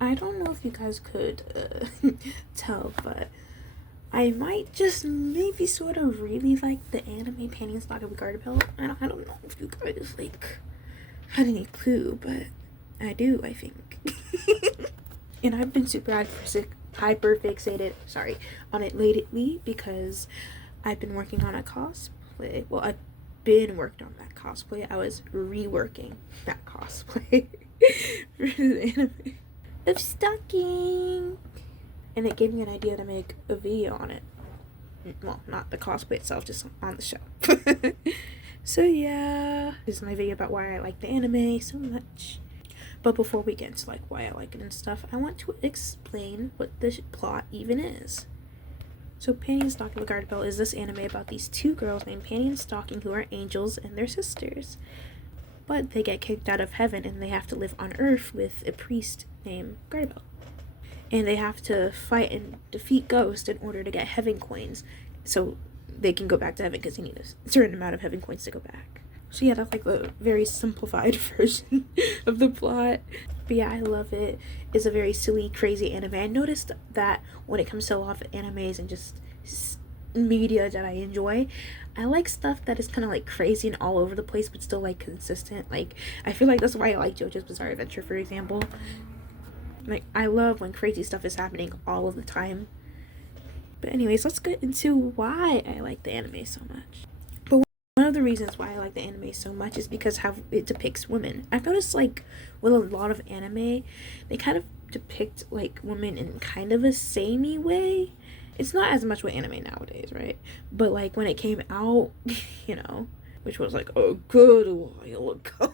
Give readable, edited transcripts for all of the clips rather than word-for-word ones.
I don't know if you guys could tell, but I might just maybe sort of really like the anime panty and stocking with garterbelt. I don't know if you guys like had any clue, but I do, I think. And I've been super hyper fixated, on it lately because I've been working on a cosplay. Well, I've been working on that cosplay. I was reworking that cosplay for the anime of stalking. And it gave me an idea to make a video on it. Well, not the cosplay itself, just on the show. So yeah, this is my video about why I like the anime so much. But before we get into like why I like it and stuff, I want to explain what the plot even is. So Panty and Stocking with Garterbelt is this anime about these two girls named Panty and Stocking who are angels and they're sisters. But they get kicked out of heaven and they have to live on earth with a priest named Garterbelt. And they have to fight and defeat ghosts in order to get heaven coins so they can go back to heaven because they need a certain amount of heaven coins to go back. So yeah, that's like the very simplified version of the plot. But yeah, I love it. It's a very silly, crazy anime. I noticed that when it comes to a lot of animes and just media that I enjoy, I like stuff that is kind of like crazy and all over the place but still like consistent. Like, I feel like that's why I like JoJo's Bizarre Adventure, for example. Like, I love when crazy stuff is happening all of the time. But anyways, let's get into why I like the anime so much. But one of the reasons why I like the anime so much is because how it depicts women. I've noticed, like, with a lot of anime, they kind of depict, like, women in kind of a samey way. It's not as much with anime nowadays, right? But, like, when it came out, you know, which was, like, a good while ago.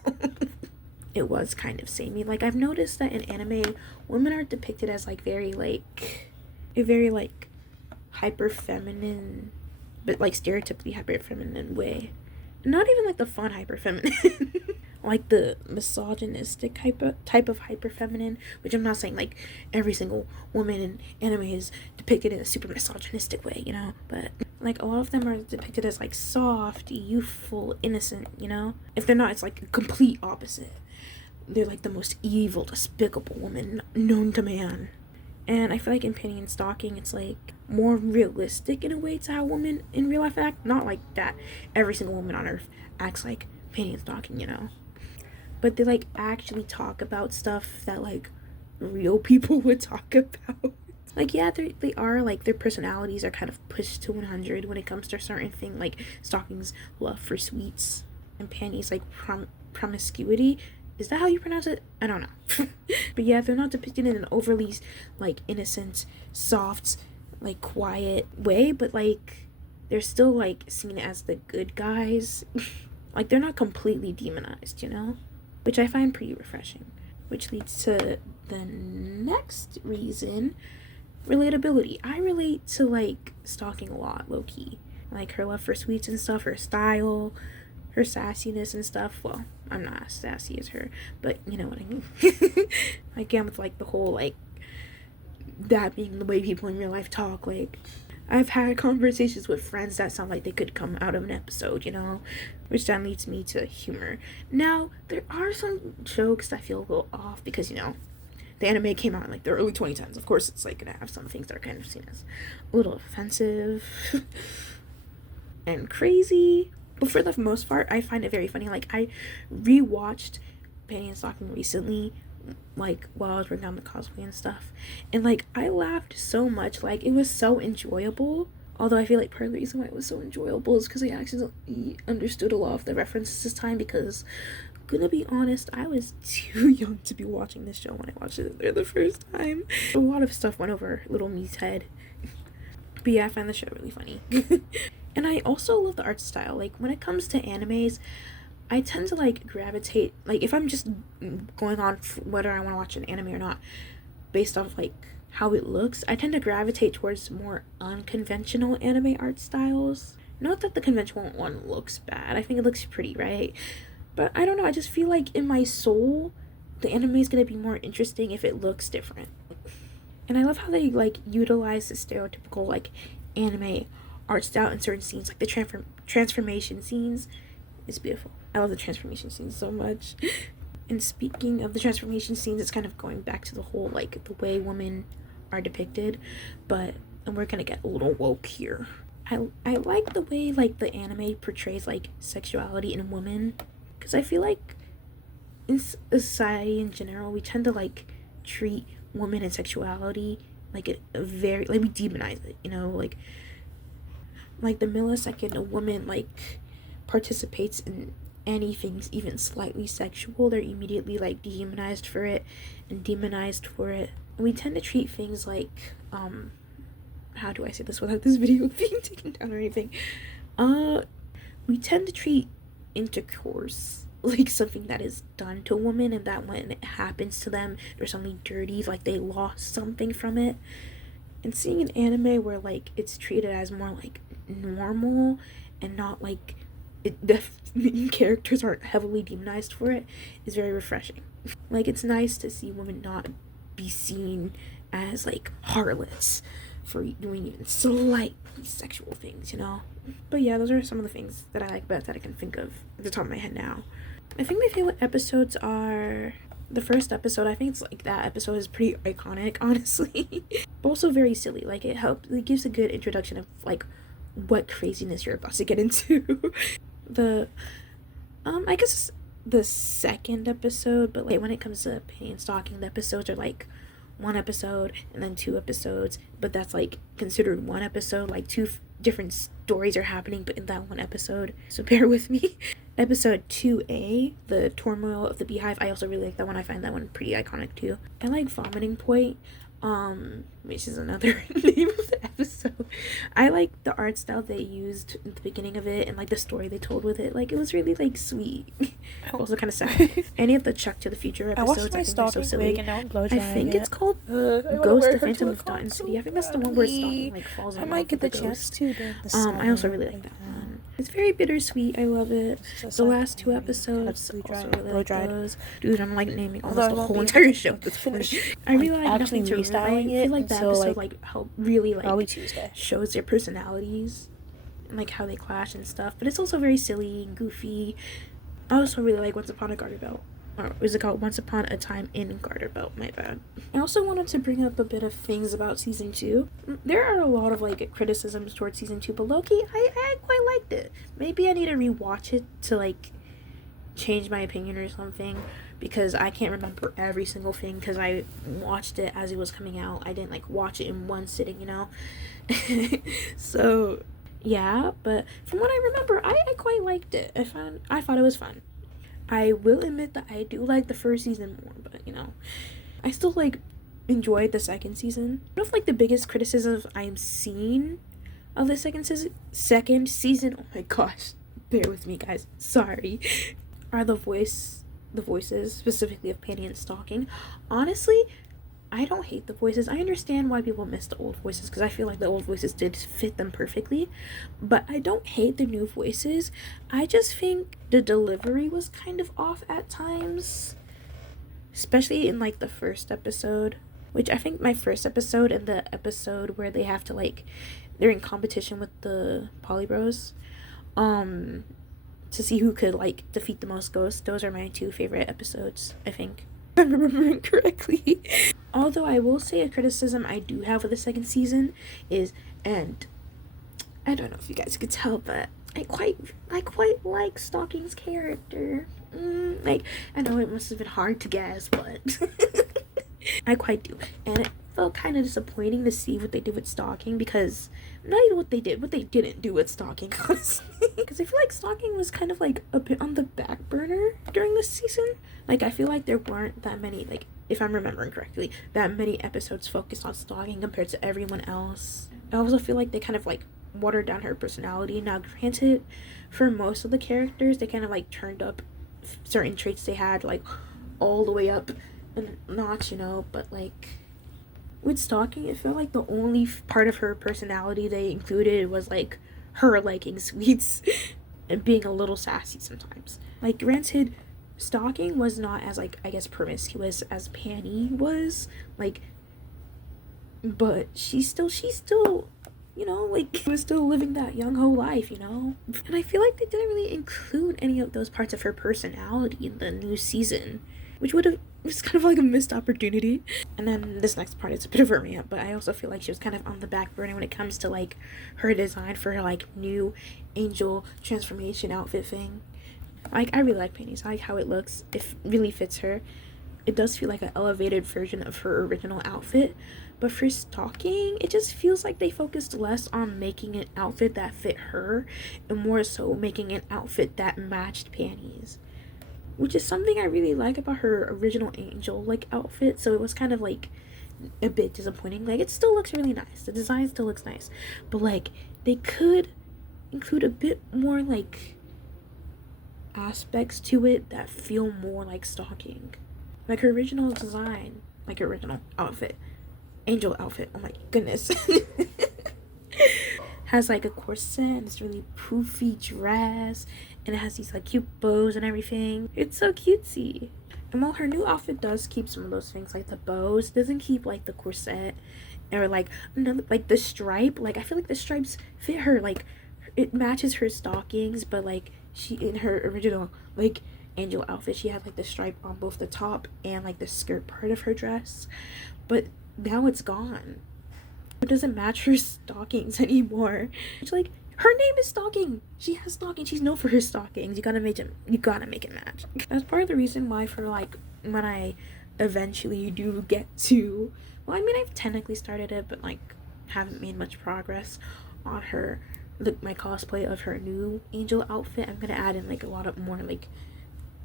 It was kind of samey. Like, I've noticed that in anime, women are depicted as, like, very, like, a very, like, hyper feminine, but, like, stereotypically hyper feminine way. Not even, like, the fun hyper feminine. Like, the misogynistic type of hyper feminine, which I'm not saying, like, every single woman in anime is depicted in a super misogynistic way, you know? But, like, a lot of them are depicted as, like, soft, youthful, innocent, you know? If they're not, it's, like, a complete opposite. They're like the most evil, despicable woman known to man. And I feel like in Panty and Stocking, it's like more realistic in a way to how women in real life act. Not like that every single woman on earth acts like Panty and Stocking, you know. But they like actually talk about stuff that like real people would talk about. Like, yeah, they are like, their personalities are kind of pushed to 100 when it comes to a certain thing, like Stocking's love for sweets and Panty's like promiscuity. Is that how you pronounce it? I don't know. But yeah, they're not depicted in an overly, like, innocent, soft, like, quiet way, but, like, they're still, like, seen as the good guys. Like, they're not completely demonized, you know? Which I find pretty refreshing. Which leads to the next reason, relatability. I relate to, like, Stalking a lot, low-key. Like, her love for sweets and stuff, her style, her sassiness and stuff. Well, I'm not as sassy as her, but you know what I mean. Again, with like the whole like that being the way people in real life talk. Like, I've had conversations with friends that sound like they could come out of an episode, you know, which then leads me to humor. Now, there are some jokes that feel a little off because, you know, the anime came out in like the early 2010s. Of course, it's like gonna have some things that are kind of seen as a little offensive and crazy. But for the most part, I find it very funny. Like, I rewatched Panty and Stocking recently, like, while I was working on the cosplay and stuff. And, like, I laughed so much. Like, it was so enjoyable. Although I feel like part of the reason why it was so enjoyable is because I actually understood a lot of the references this time. Because, gonna be honest, I was too young to be watching this show when I watched it there the first time. A lot of stuff went over little me's head. But yeah, I find the show really funny. And I also love the art style. Like, when it comes to animes, I tend to, like, gravitate, like, if I'm just going on whether I want to watch an anime or not, based off, like, how it looks, I tend to gravitate towards more unconventional anime art styles. Not that the conventional one looks bad. I think it looks pretty, right? But I don't know, I just feel like in my soul, the anime is going to be more interesting if it looks different. And I love how they, like, utilize the stereotypical, like, anime art style in certain scenes, like the transformation scenes. It's beautiful. I love the transformation scenes so much. And speaking of the transformation scenes, it's kind of going back to the whole, like, the way women are depicted, and we're gonna get a little woke here. I like the way, like, the anime portrays, like, sexuality in women, because I feel like in society in general, we tend to, like, treat women and sexuality like a very, like, we demonize it, you know, like the millisecond a woman, like, participates in anything even slightly sexual, they're immediately, like, demonized for it and demonized for it. And we tend to treat things like, how do I say this without this video being taken down or anything? We tend to treat intercourse like something that is done to a woman, and that when it happens to them, there's something dirty, like they lost something from it. And seeing an anime where, like, it's treated as more, like, normal and not, like, the main characters aren't heavily demonized for it is very refreshing. Like, it's nice to see women not be seen as, like, harlots for doing even slightly sexual things, you know? But yeah, those are some of the things that I like about that I can think of at the top of my head now. I think my favorite episodes are the first episode. I think it's, like, that episode is pretty iconic, honestly. But also very silly. Like, it gives a good introduction of, like, what craziness you're about to get into. I guess the second episode, but, like, when it comes to opinion stalking, the episodes are, like, one episode and then 2 episodes, but that's, like, considered one episode. Like, 2 different stories are happening, but in that one episode, so bear with me. Episode 2A, the turmoil of the beehive, I also really like that one. I find that one pretty iconic too. I like Vomiting Point, which is another name of the episode. I like the art style they used at the beginning of it, and, like, the story they told with it. Like, it was really, like, sweet. Also kind of sad. Any of the Chuck to the Future episodes, I think they're so silly. I think it's called Ghost, the Phantom of Dotton City. I think that's the one where Stalking, like, falls in love with the ghost. I also really like that one. It's very bittersweet. I love it. The last 2 episodes, also really like those. Dude, I'm, like, naming almost the whole entire show at this point. I really like Nothing to Write. I feel like that episode, like, help really, like, shows their personalities and, like, how they clash and stuff. But it's also very silly and goofy. I also really like Once Upon a Garterbelt. Or is it called Once Upon a Time in Garterbelt? My bad. I also wanted to bring up a bit of things about season 2. There are a lot of, like, criticisms towards season 2, but low-key, I quite liked it. Maybe I need to rewatch it to, like, change my opinion or something, because I can't remember every single thing because I watched it as it was coming out. I didn't, like, watch it in one sitting, you know? So, yeah, but from what I remember, I quite liked it. I thought it was fun. I will admit that I do like the first season more, but, you know, I still, like, enjoyed the second season. One of, like, the biggest criticisms I'm seeing of the second season, oh my gosh, bear with me, guys, sorry, are the voices, specifically of Panty and Stalking. Honestly, I don't hate the voices. I understand why people miss the old voices, because I feel like the old voices did fit them perfectly, but I don't hate the new voices. I just think the delivery was kind of off at times, especially in, like, the first episode, which I think my first episode and the episode where they have to, like, they're in competition with the Polybros, to see who could, like, defeat the most ghosts. Those are my 2 favorite episodes, I think, if I'm remembering correctly. Although I will say a criticism I do have with the second season is, and I don't know if you guys could tell, but I quite like Stalking's character. Like, I know it must have been hard to guess, but I quite do. And it felt kind of disappointing to see what they did with Stalking, because not even what they didn't do with Stalking, honestly. Because I feel like Stalking was kind of, like, a bit on the back burner during this season. Like, I feel like there weren't that many, like, if I'm remembering correctly, that many episodes focused on Stalking compared to everyone else. I also feel like they kind of, like, watered down her personality. Now, granted, for most of the characters, they kind of, like, turned up certain traits they had, like, all the way up a notch, you know, but, like, with Stalking, it felt like the only part of her personality they included was, like, her liking sweets and being a little sassy sometimes. Like, granted, Stalking was not as, like, I guess, promiscuous as Panty was, like, but she's still you know, like he was still living that young ho life, you know? And I feel like they didn't really include any of those parts of her personality in the new season, which would have was kind of like a missed opportunity. And then this next part is a bit of a rant, but I also feel like she was kind of on the back burner when it comes to like her design for her like new angel transformation outfit thing. Like, I really like panties. I like how it looks. It really fits her. It does feel like an elevated version of her original outfit. But for stocking, it just feels like they focused less on making an outfit that fit her and more so making an outfit that matched panties. Which is something I really like about her original angel like outfit. So it was kind of like a bit disappointing. Like, it still looks really nice. The design still looks nice. But like, they could include a bit more like aspects to it that feel more like stocking. Like her original design, like her original outfit, angel outfit, oh my goodness, has like a corset and this really poofy dress, and it has these like cute bows and everything. It's so cutesy. And while her new outfit does keep some of those things like the bows, it doesn't keep like the corset or like another like the stripe. Like, I feel like the stripes fit her, like it matches her stockings, but like she in her original like angel outfit she had like the stripe on both the top and like the skirt part of her dress, but now it's gone. It doesn't match her stockings anymore. It's like, her name is Stocking. She has stockings. She's known for her stockings. You gotta make it match. That's part of the reason why for like when I eventually do get to, well, I mean, I've technically started it, but like haven't made much progress on her my cosplay of her new angel outfit. I'm gonna add in like a lot of more like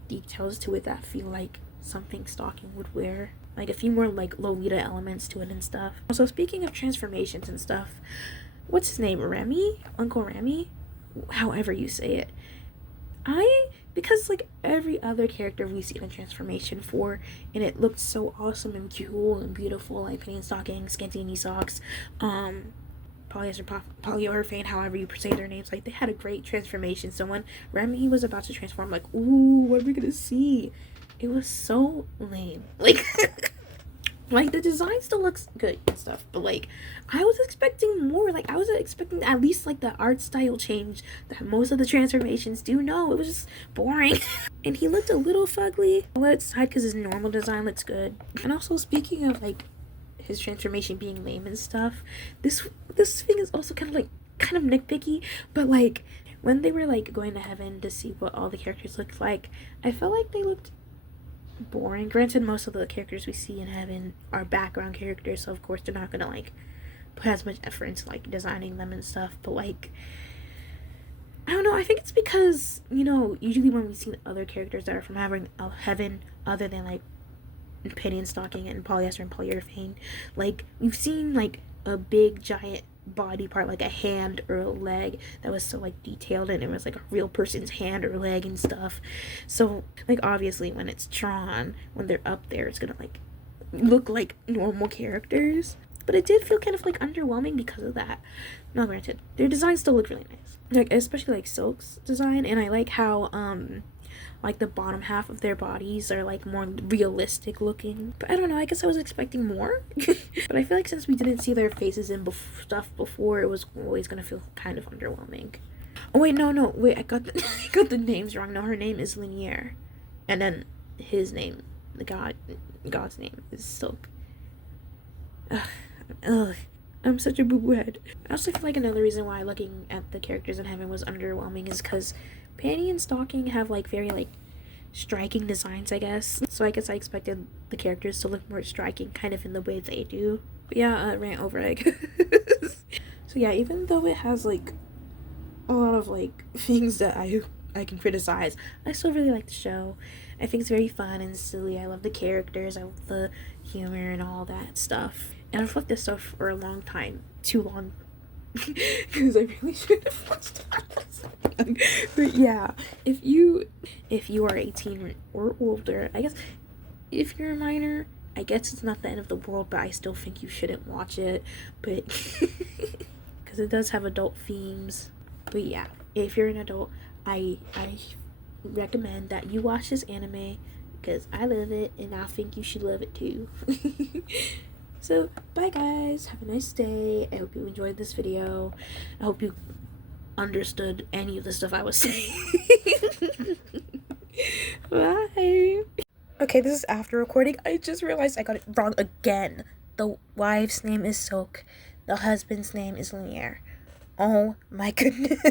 details to it that feel like something Stocking would wear, like a few more like Lolita elements to it and stuff. Also, speaking of transformations and stuff, what's his name, Uncle Remy, however you say it, because like every other character we've seen a transformation for, and it looked so awesome and cool and beautiful, like panty stockings, skinny knee socks, polyurethane, however you say their names, like they had a great transformation. So when Remy was about to transform, like, ooh, what are we gonna see? It was so lame. Like, like the design still looks good and stuff, but like I was expecting more. Like, I was expecting at least like the art style change that most of the transformations do. No, it was just boring. And he looked a little fugly. I'll let it aside because his normal design looks good. And also, speaking of like his transformation being lame and stuff, this thing is also kind of nitpicky, but like when they were like going to heaven to see what all the characters looked like, I felt like they looked boring. Granted, most of the characters we see in heaven are background characters, so of course they're not gonna like put as much effort into like designing them and stuff, but like, I don't know, I think it's because, you know, usually when we've seen other characters that are from heaven other than like panty and stocking and polyester and polyurethane, like we've seen like a big giant body part, like a hand or a leg that was so like detailed, and it was like a real person's hand or leg and stuff. So like obviously when it's drawn, when they're up there, it's gonna like look like normal characters, but it did feel kind of like underwhelming because of that. Now granted, their designs still look really nice, like especially like Silk's design, and I like how like the bottom half of their bodies are like more realistic looking. But I don't know, I guess I was expecting more. But I feel like since we didn't see their faces in stuff before, it was always gonna feel kind of underwhelming. Oh wait, no, wait, I got I got the names wrong. No, her name is Linier, and then his name, God's name is Silk. Ugh. I'm such a boo-boo head. I also feel like another reason why looking at the characters in heaven was underwhelming is because panty and stocking have like very like striking designs, I guess. So I guess I expected the characters to look more striking kind of in the way they do. But yeah, rant over, I guess. So yeah, even though it has like a lot of like things that I can criticize, I still really like the show. I think it's very fun and silly. I love the characters, I love the humor and all that stuff. And I've loved this stuff for a long time. Too long. Because I really should have watched that. But yeah, if you are 18 or older, I guess if you're a minor, I guess it's not the end of the world, but I still think you shouldn't watch it. But because it does have adult themes. But yeah, if you're an adult, I recommend that you watch this anime because I love it and I think you should love it too. So bye guys, have a nice day. I hope you enjoyed this video. I hope you understood any of the stuff I was saying. Bye. Okay, this is after recording. I just realized I got it wrong again. The wife's name is Silk. The husband's name is Lumiere. Oh my goodness.